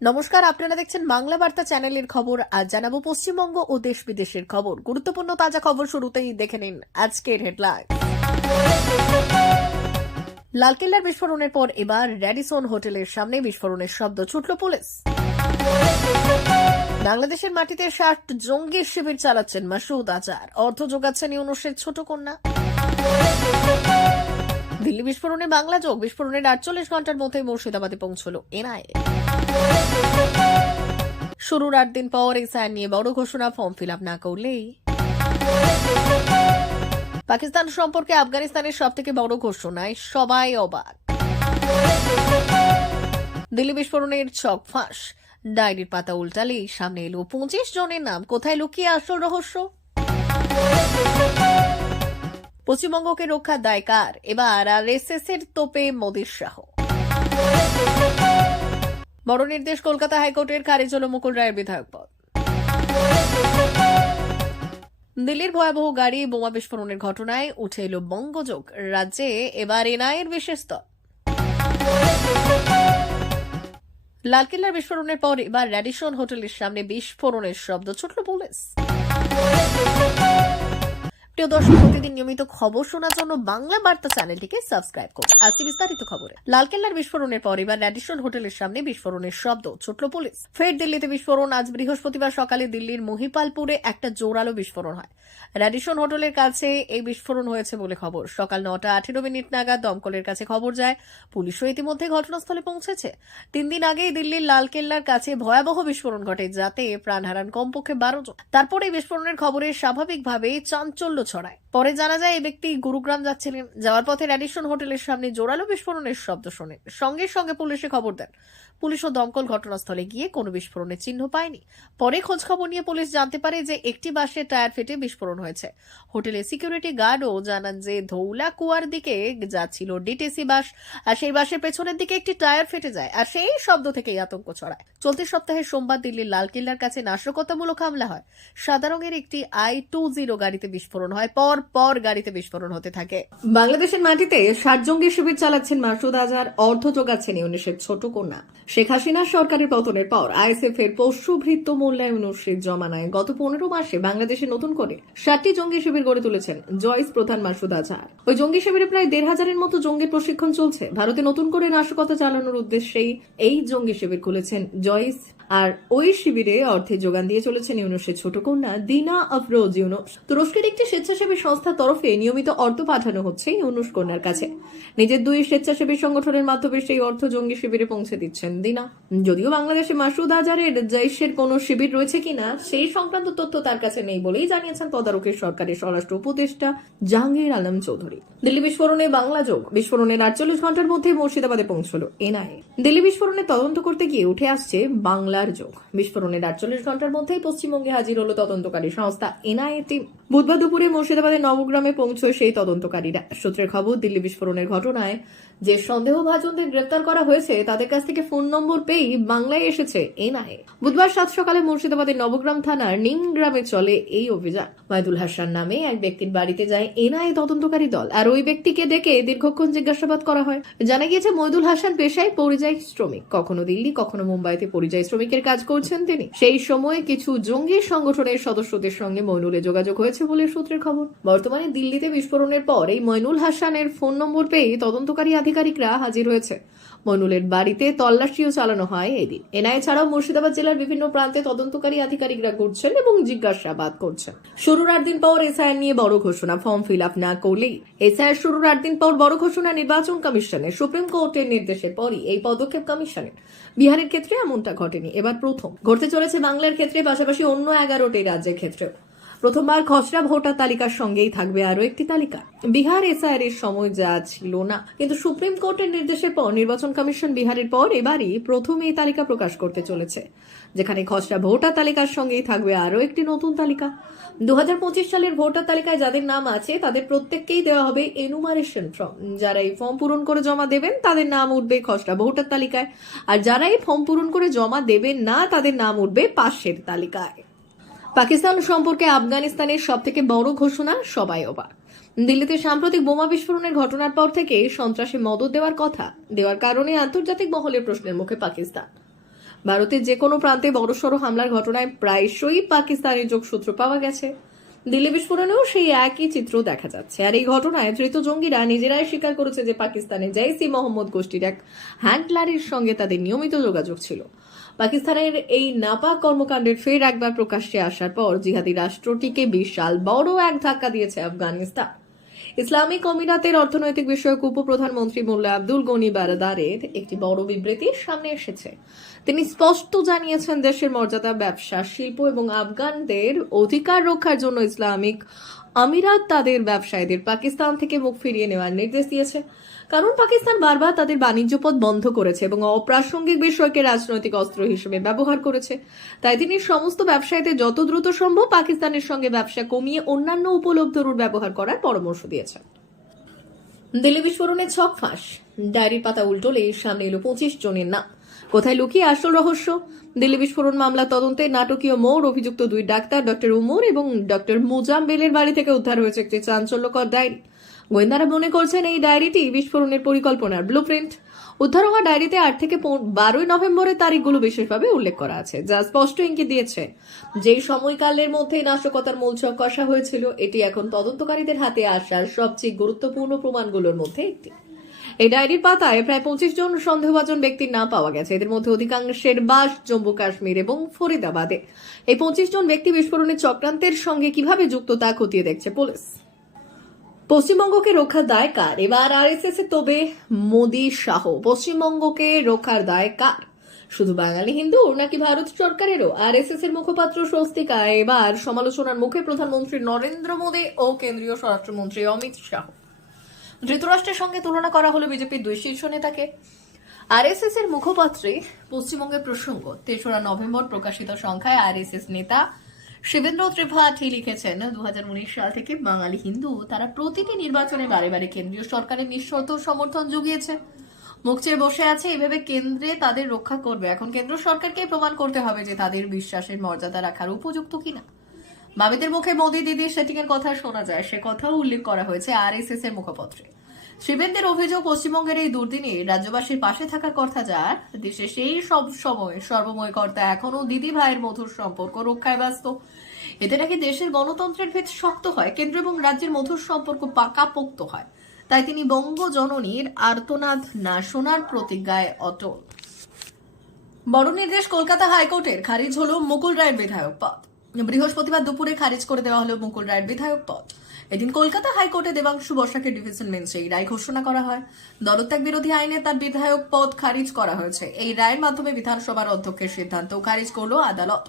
নমস্কার, আপনারা দেখছেন বাংলা বার্তা চ্যানেলের খবর। আজ জানাবো পশ্চিমবঙ্গ ও দেশ বিদেশের খবর। গুরুত্বপূর্ণ তাজা খবর শুরুতেই দেখে নিন আজকের হেডলাইন। লালকেল্লার বিস্ফোরণের পর এবার র্যাডিসন হোটেলের সামনে বিস্ফোরণের শব্দ, ছুটল পুলিশ। বাংলাদেশের মাটিতে ৬০ জঙ্গি শিবির চালাচ্ছেন মাসুদ আজহার, অর্থ যোগাচ্ছেন ইউনূসের ছোট কন্যা। দিল্লি বিস্ফোরণে বাংলা যোগ, বিস্ফোরণের ৪৮ ঘন্টার মধ্যে মুর্শিদাবাদে পৌঁছল এনআইএ। শুরুর ৮ দিন পর এসআইআর নিয়ে বড় ঘোষণা, ফর্ম ফিল আপ না করলেই। পাকিস্তান সম্পর্কে আফগানিস্তানের সবথেকে বড় ঘোষণায় সবাই অবাক। দিল্লি বিস্ফোরণের ছক ফাঁস, ডায়েরির পাতা উল্টালেই সামনে এলো ২৫ জনের নাম। কোথায় লুকিয়ে আসল রহস্য? পশ্চিমবঙ্গকে রক্ষার দায় কার? এবার আরএসএস এর তোপে মোদির শাহ। বড় নির্দেশ, কলকাতা হাইকোর্টের খারিজ হল মুকুল রায়ের বিধায়ক পদ। দিল্লির ভয়াবহ গাড়ি বোমা বিস্ফোরণের ঘটনায় উঠে এলো বঙ্গযোগ, রাজ্যে এবার এনআইএর বিশেষ দল। লালকেল্লার বিস্ফোরণের পর এবার র্যাডিসন হোটেলের সামনে বিস্ফোরণের শব্দ, ছুটল পুলিশ। প্রিয় দর্শক, প্রতিদিন নিয়মিত খবর শোনার জন্য বাংলা বার্তা চ্যানেলটিকে সাবস্ক্রাইব করুন। আসছি বিস্তারিত খবরে। লালকেল্লার বিস্ফোরণের পর এবার র্যাডিসন হোটেলের সামনে বিস্ফোরণের শব্দ, ছুটল পুলিশ। ফের দিল্লিতে বিস্ফোরণ। আজ বৃহস্পতিবার সকালে দিল্লির মহিপালপুরে একটা জোরালো বিস্ফোরণ হয়। র্যাডিসন হোটেলের কাছে এই বিস্ফোরণ হয়েছে বলে খবর। সকাল ৯টা ১৮ নাগাদ দমকলের কাছে খবর যায়। পুলিশও ইতিমধ্যে ঘটনাস্থলে পৌঁছেছে। ৩ দিন আগেই দিল্লির লালকেল্লার কাছে ভয়াবহ বিস্ফোরণ ঘটে, যাতে প্রাণ হারান কমপক্ষে ১২ জন। তারপর এই বিস্ফোরণের খবরে স্বাভাবিকভাবেই চাঞ্চল্য ছড়ায়। পরে জানা যায় এই ব্যক্তি গুরুগ্রাম যাচ্ছিলেন। যাওয়ার পথে র্যাডিসন হোটেলের সামনে জোরালো বিস্ফোরণের শব্দ শোনেন। সঙ্গে সঙ্গে পুলিশে খবর দেন। পুলিশ ও দমকল ঘটনাস্থলে গিয়ে কোনো বিস্ফোরণের চিহ্ন পায়নি। পরে খোঁজ খবর নিয়ে পুলিশ জানতে পারে যে একটি বাসের টায়ার ফেটে বিস্ফোরণ হয়েছে। হোটেলের সিকিউরিটি গার্ডও জানান যে ধৌলা কুয়ার দিকে যাচ্ছিল ডিটিসি বাস, আর সেই বাসের পেছনের দিকে একটি টায়ার ফেটে যায়, আর সেই শব্দ থেকেই আতঙ্ক ছড়ায়। চলতি সপ্তাহে সোমবার দিল্লির লালকেল্লার কাছে নাশকতামূলক হামলা হয়। সাদা রঙের একটি I-20 গাড়িতে বিস্ফোরণ হয়। পর গাড়িতে বিস্ফোরণ হতে থাকে। বাংলাদেশের মাটিতে ৬০ জঙ্গি শিবির চালাচ্ছেন মাসুদ আজহার, অর্থ যোগাচ্ছেন ইউনূসের ছোট কন্যা। শেখ হাসিনার সরকারের পতনের পর আইএসএফ এর পোষ্যভৃত্য মোল্লা ইউনূসের জমানায় গত ১৫ মাসে বাংলাদেশে নতুন করে ৬০টি জঙ্গি শিবির গড়ে তুলেছেন জয়েস প্রধান মাসুদ আজহার। ওই জঙ্গি শিবিরে প্রায় ১৫০০-এর মতো জঙ্গির প্রশিক্ষণ চলছে। ভারতে নতুন করে নাশকতা চালানোর উদ্দেশ্যেই এই জঙ্গি শিবির খুলেছেন জয়েস। আর ওই শিবিরে অর্থের যোগান দিয়ে চলেছেন ইউনূসের ছোট কন্যা দিনা আফরোজ ইউনূস। তুরস্কের একটি স্বেচ্ছাসেবী সংস্থার তরফে নিয়মিত অর্থ পাঠানো হচ্ছে ইউনূস কন্যার কাছে। নিজের ২ স্বেচ্ছাসেবী সংগঠনের মাধ্যমে সেই অর্থ জঙ্গি শিবিরে পৌঁছে দিচ্ছেন দিনা। যদিও বাংলাদেশে মাসুদ আজহারের জৈশের কোনো শিবির রয়েছে কিনা সেই সংক্রান্ত তথ্য তার কাছে নেই বলেই জানিয়েছেন তদারকির সরকারের স্বরাষ্ট্র উপদেষ্টা জাহাঙ্গীর আলম চৌধুরী। দিল্লি বিস্ফোরণে বাংলা যোগ, বিস্ফোরণের ৪৮ ঘন্টার মধ্যে মুর্শিদাবাদে পৌঁছল এনআইএ। দিল্লি বিস্ফোরণে তদন্ত করতে গিয়ে উঠে আসছে বাংলার যোগ। বিস্ফোরণের ৪৮ ঘন্টার মধ্যেই পশ্চিমবঙ্গে হাজির হলো তদন্তকারী সংস্থা এনআইএ টিম। বুধবার দুপুরে মুর্শিদাবাদের নবগ্রামে পৌঁছয় সেই তদন্তকারীরা। সূত্রের খবর, দিল্লি বিস্ফোরণের ঘটনায় যে সন্দেহভাজনদের গ্রেফতার করা হয়েছে তাদের কাছ থেকে ফোন নম্বর পেয়েই বাংলায় এসেছে এনআইএ। বুধবার ৭ সকালে মুর্শিদাবাদের নবগ্রাম থানার নিম গ্রামে চলে এই অভিযান। ময়দুল হাসান নামে এক ব্যক্তির বাড়িতে যায় এনআইএ তদন্তকারী দল, আর ওই ব্যক্তিকে ডেকে দীর্ঘক্ষণ জিজ্ঞাসাবাদ করা হয়। জানা গিয়েছে ময়দুল হাসান পেশায় পরিযায়ী শ্রমিক। কখনো দিল্লি কখনো মুম্বাইতে পরিযায়ী শ্রমিকের কাজ করছেন তিনি। সেই সময় কিছু জঙ্গি সংগঠনের সদস্যদের সঙ্গে মইনুলের যোগাযোগ হয়েছে বলে সূত্রের খবর। বর্তমানে দিল্লিতে বিস্ফোরণের পর এই মইনুল হাসানের ফোন নম্বর পেয়ে তদন্তকারী আধিকারিকরা হাজির হয়েছে। মইনুলের বাড়িতে তল্লাশিও চালানো হয় এদিন। এনআইএ ছাড়াও মুর্শিদাবাদ জেলার বিভিন্ন প্রান্তে তদন্তকারী আধিকারিকরা ঘুরছেন এবং জিজ্ঞাসাবাদ করছেন। শুরুর ৮ দিন পর এসআইআর নিয়ে বড় ঘোষণা, ফর্ম ফিল আপ না করলেই। এসআইআর শুরুর ৮ দিন পর বড় ঘোষণা নির্বাচন কমিশনের। সুপ্রিম কোর্টের নির্দেশের পরই এই পদক্ষেপ কমিশনের। বিহারের ক্ষেত্রে এমনটা ঘটেনি, এবার প্রথম ঘটতে চলেছে বাংলার ক্ষেত্রে, পাশাপাশি অন্য 11টি রাজ্যের ক্ষেত্রেও। প্রথমবার খসড়া ভোটার তালিকার সঙ্গেই থাকবে আরো একটি তালিকা। বিহার এসআইআর এর সময় যা ছিল না, কিন্তু সুপ্রিম কোর্টের নির্দেশের পর নির্বাচন কমিশন বিহারের পর এবারই প্রথম এই তালিকা প্রকাশ করতে চলেছে, যেখানে খসড়া ভোটার তালিকার সঙ্গেই থাকবে আরো একটি নতুন তালিকা। 2025 সালের ভোটার তালিকায় যাদের নাম আছে তাদের প্রত্যেককেই দেওয়া হবে এনুমারেশন ফর্ম। যারা এই ফর্ম পূরণ করে জমা দেবেন তাদের নাম উঠবে খসড়া ভোটার তালিকায়, আর যারা এই ফর্ম পূরণ করে জমা দেবেন না তাদের নাম উঠবে পাশের তালিকায়। পাকিস্তান সম্পর্কে আফগানিস্তানের সবথেকে বড় ঘোষণা, সবাই অবাক। দিল্লিতে সাম্প্রতিক বোমা বিস্ফোরণের ঘটনার পর থেকে সন্ত্রাসী মদত দেওয়ার কারণে আন্তর্জাতিক মহলের প্রশ্নের মুখে পাকিস্তান। ভারতের যে কোনো প্রান্তে বড়সড় হামলার ঘটনায় প্রায়শই পাকিস্তানি যোগসূত্র পাওয়া গেছে। দিল্লি বিস্ফোরণেও সেই একই চিত্র দেখা যাচ্ছে। আর এই ঘটনায় ধৃত জঙ্গিরা নিজেরাই স্বীকার করেছে যে পাকিস্তানের জৈশ ই মোহাম্মদ গোষ্ঠীর এক হ্যান্ডলারের সঙ্গে তাদের নিয়মিত যোগাযোগ ছিল। পাকিস্তানের এই নাপাক কর্মকাণ্ডের ফের একবার প্রকাশ্যে আসার পর জিহাদি রাষ্ট্রটিকে বিশাল বড় এক ধাক্কা দিয়েছে আফগানিস্তান। ইসলামিক আমিরাতের অর্থনৈতিক বিষয়ক উপপ্রধানমন্ত্রী মোল্লা আব্দুল গনি বারাদারের একটি বড় বিবৃতি সামনে এসেছে। তিনি স্পষ্ট জানিয়েছেন, দেশের মর্যাদা, ব্যবসা, শিল্প এবং আফগানদের অধিকার রক্ষার জন্য ইসলামিক আমিরাত তাদের ব্যবসায়ীদের পাকিস্তান থেকে মুখ ফিরিয়ে নেওয়ার নির্দেশ দিয়েছে। কারণ পাকিস্তান বারবার তাদের বাণিজ্য পথ বন্ধ করেছে এবং অপ্রাসঙ্গিক বিষয়কে রাজনৈতিক অস্ত্র হিসেবে ব্যবহার করেছে। তাই তিনি সমস্ত ব্যবসায়ীদের যত দ্রুত সম্ভব পাকিস্তানের সঙ্গে ব্যবসা কমিয়ে অন্যান্য উপলব্ধ রুট ব্যবহার করার পরামর্শ দিয়েছেন। দিল্লি বিস্ফোরণের ছক ফাঁস, ডায়েরির পাতা উল্টোলে সামনে এলো 25 জনের নাম। কোথায় লুকিয়ে আসল রহস্য? দিল্লি বিস্ফোরণ মামলা তদন্তে নাটকীয় মোড়। অভিযুক্ত দুই ডাক্তার ডক্টর উমর এবং ডক্টর মুজাম্মেলের বাড়ি থেকে উদ্ধার হয়েছে একটি চাঞ্চল্যকর ডায়েরি। গোয়েন্দারা মনে করছেন এই ডায়েরিটি বিস্ফোরণের পরিকল্পনার ব্লুপ্রিন্ট। উদ্ধার হওয়া ডায়েরিতে 8 থেকে 12 নভেম্বরের তারিখগুলো বিশেষভাবে উল্লেখ করা আছে, যা স্পষ্ট ইঙ্গিত দিয়েছে যেই সময়কালের মধ্যে নাশকতার মূল ছক কষা হয়েছিল। এটি এখন তদন্তকারীদের হাতে আসার সবচেয়ে গুরুত্বপূর্ণ প্রমাণগুলোর মধ্যে একটি। এই ডায়েরির পাতায় প্রায় 25 জন সন্দেহভাজন ব্যক্তির নাম পাওয়া গেছে। এদের মধ্যে অধিকাংশের বাস জম্মু কাশ্মীর এবং ফরিদাবাদে। এই 25 জন ব্যক্তি বিস্ফোরণের চক্রান্তের সঙ্গে কিভাবে যুক্ত তা খতিয়ে দেখছে পুলিশ। পশ্চিমবঙ্গকে রক্ষার দায় কার? এবার আরএসএস এর তবে মোদী শাহ। পশ্চিমবঙ্গকে রক্ষার দায় কার? শুধু বাঙালি হিন্দু নাকি ভারত সরকারেরও? আরএসএস এর মুখপাত্র স্বস্তিকা এবার সমালোচনার মুখে প্রধানমন্ত্রী নরেন্দ্র মোদী ও কেন্দ্রীয় স্বরাষ্ট্রমন্ত্রী অমিত শাহ। ধৃতরাষ্ট্রের সঙ্গে তুলনা করা হলো বিজেপির দুই শীর্ষ নেতাকে। আরএসএস এর মুখপাত্রে পশ্চিমবঙ্গের প্রসঙ্গ। 3রা নভেম্বর প্রকাশিত সংখ্যায় আরএসএস নেতা শিবেন্দ্র ত্রিপাঠী লিখেছেন, 2019 সাল থেকে বাঙালি হিন্দু তারা প্রতিটি নির্বাচনে বারে বারে কেন্দ্রীয় সরকারের নিঃশর্ত সমর্থন জুগিয়েছে। মুখ চেয়ে বসে আছে, এভাবে কেন্দ্রে তাদের রক্ষা করবে। এখন কেন্দ্র সরকারকে প্রমাণ করতে হবে যে তাদের বিশ্বাসের মর্যাদা রাখার উপযুক্ত কিনা। বামেদের মুখে মোদী দিদি সেটিং এর কথা শোনা যায়, সে কথাও উল্লেখ করা হয়েছে আরএসএস এর মুখপত্রে। শিবেন্দ্রের অভিযোগ, পশ্চিমবঙ্গের এই দুর্দিনে রাজ্যবাসীর পাশে থাকার কথা যার, দেশে সেই সব সময় সর্বময় কর্তা এখনো দিদি ভাইয়ের মধুর সম্পর্ক রক্ষায় ব্যস্ত। এতে নাকি দেশের গণতন্ত্রের ভিত শক্ত হয়, কেন্দ্র এবং রাজ্যের মধুর সম্পর্ক পাকাপোক্ত হয়। তাই তিনি বঙ্গ জননীর আর্তনাদ না শোনার প্রতিজ্ঞায় অটল। বড় নির্দেশ কলকাতা হাইকোর্টের, খারিজ হলো মুকুল রায়ের বিধায়ক পদ। বৃহস্পতিবার দুপুরে খারিজ করে দেওয়া হলো মুকুল রায়ের বিধায়ক পদ। এদিন কলকাতা হাইকোর্টে দেবাংশু বসাকের ডিভিশন বেঞ্চে এই রায় ঘোষণা করা হয়। দলত্যাগ বিরোধী আইনে তার বিধায়ক পদ খারিজ করা হয়েছে। এই রায়ের মাধ্যমে বিধানসভার অধ্যক্ষের সিদ্ধান্ত খারিজ করল আদালত।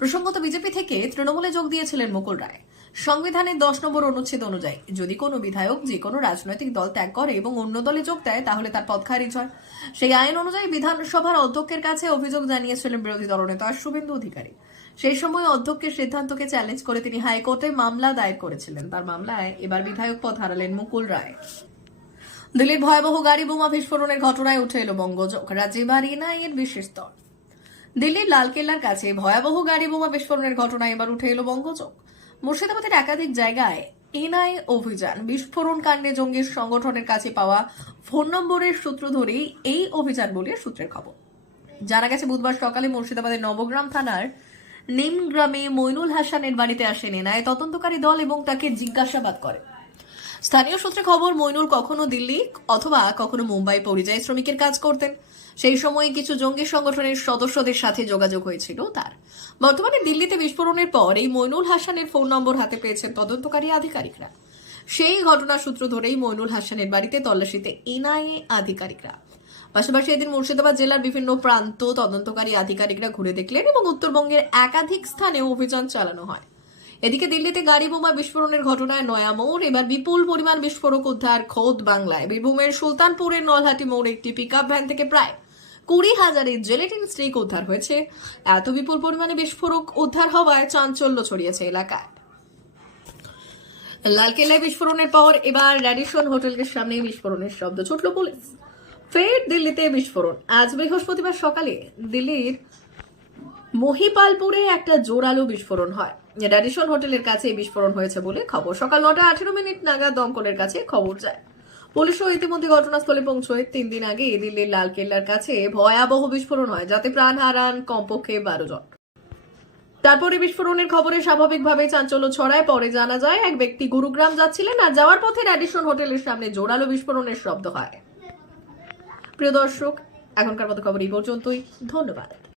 প্রসঙ্গত, বিজেপি থেকে তৃণমূলে যোগ দিয়েছিলেন মুকুল রায়। সংবিধানের 10 নম্বর অনুচ্ছেদ অনুযায়ী যদি কোনো বিধায়ক যে কোনো রাজনৈতিক দল ত্যাগ করে এবং অন্য দলে যোগ দেয় তাহলে তার পদ খারিজ হয়। সেই আইন অনুযায়ী বিধানসভার অধ্যক্ষের কাছে অভিযোগ জানিয়েছিলেন বিরোধী দলনেতা শুভেন্দু অধিকারী। সেই সময় অধ্যক্ষের সিদ্ধান্তকে চ্যালেঞ্জ করে তিনি হাইকোর্টে মামলা দায়ের করেছিলেন। তার মামলায় এবার বিধায়ক পদ হারালেন মুকুল রায়। দিল্লির ভয়াবহ গাড়ি বোমা বিস্ফোরণের ঘটনায় উঠে এলো বঙ্গযোগ। রাজ্যে এবার এনআইএর বিশেষ দল। দিল্লির লালকেল্লার কাছে ভয়াবহ গাড়ি বোমা বিস্ফোরণের ঘটনায় এবার উঠে এলো বঙ্গযোগ। মুর্শিদাবাদের একাধিক জায়গায় এনআইএ অভিযান। বিস্ফোরণ কাণ্ডে জঙ্গির সংগঠনের কাছে পাওয়া ফোন নম্বরের সূত্র ধরেই এই অভিযান বলে সূত্রের খবর। জানা গেছে, বুধবার সকালে মুর্শিদাবাদের নবগ্রাম থানার নিমগ্রামে মইনুল হাসানের বাড়িতে আসেন এনআইএ তদন্তকারী দল এবং তাকে জিজ্ঞাসাবাদ করে। স্থানীয় সূত্রে খবর, মইনুল কখনো দিল্লি অথবা কখনো মুম্বাই পরিযায়ী শ্রমিকের কাজ করতেন। সেই সময় কিছু জঙ্গি সংগঠনের সদস্যদের সাথে যোগাযোগ হয়েছিল তার। বর্তমানে দিল্লিতে বিস্ফোরণের পর এই মইনুল হাসানের ফোন নম্বর হাতে পেয়েছেন তদন্তকারী আধিকারিকরা। সেই ঘটনার সূত্র ধরেই মইনুল হাসানের বাড়িতে তল্লাশিতে এনআইএ আধিকারিকরা। পাশাপাশি এদিন মুর্শিদাবাদ জেলার বিভিন্ন প্রান্ত তদন্তকারী আধিকারিকরা ঘুরে দেখলেন এবং উত্তরবঙ্গের একাধিক স্থানে অভিযান চালানো হয়। এদিকে দিল্লিতে গাড়ি বোমা বিস্ফোরণের ঘটনায় নয়া মোড়। এবার বিপুল পরিমাণ বিস্ফোরক উদ্ধার খোদ বাংলায়। বীরভূমের সুলতানপুরের নলহাটি মোড়ে একটি পিকআপ ভ্যান থেকে প্রায় 20,000 জেলেটিন স্টিক উদ্ধার হয়েছে। এত বিপুল পরিমাণে বিস্ফোরক উদ্ধার হওয়ায় চাঞ্চল্য ছড়িয়েছে এলাকায়। লালকেল্লায় বিস্ফোরণের পর এবার র্যাডিসন হোটেলের সামনে বিস্ফোরণের শব্দ ছুটল পুলিশ। ফের দিল্লিতে বিস্ফোরণ। আজ বৃহস্পতিবার সকালে দিল্লির মহিপালপুরে একটা জোরালো বিস্ফোরণ হয়। র্যাডিসন হোটেলের কাছে এই বিস্ফোরণ হয়েছে বলে খবর। সকাল 9:18 নাগাদ দমকলের কাছে খবর যায়। পুলিশও ইতিমধ্যে ঘটনাস্থলে পৌঁছয়। 3 দিন আগে দিল্লির লালকেল্লার কাছে ভয়াবহ বিস্ফোরণ হয়, যাতে প্রাণ হারান কমপক্ষে 12 জন। তারপরে বিস্ফোরণের খবরে স্বাভাবিকভাবে চাঞ্চল্য ছড়ায়। পরে জানা যায় এক ব্যক্তি গুরুগ্রাম যাচ্ছিলেন, আর যাওয়ার পথে র্যাডিসন হোটেলের সামনে জোরালো বিস্ফোরণের শব্দ হয়। প্রিয় দর্শক, এখনকার মতো খবর এই পর্যন্তই। ধন্যবাদ।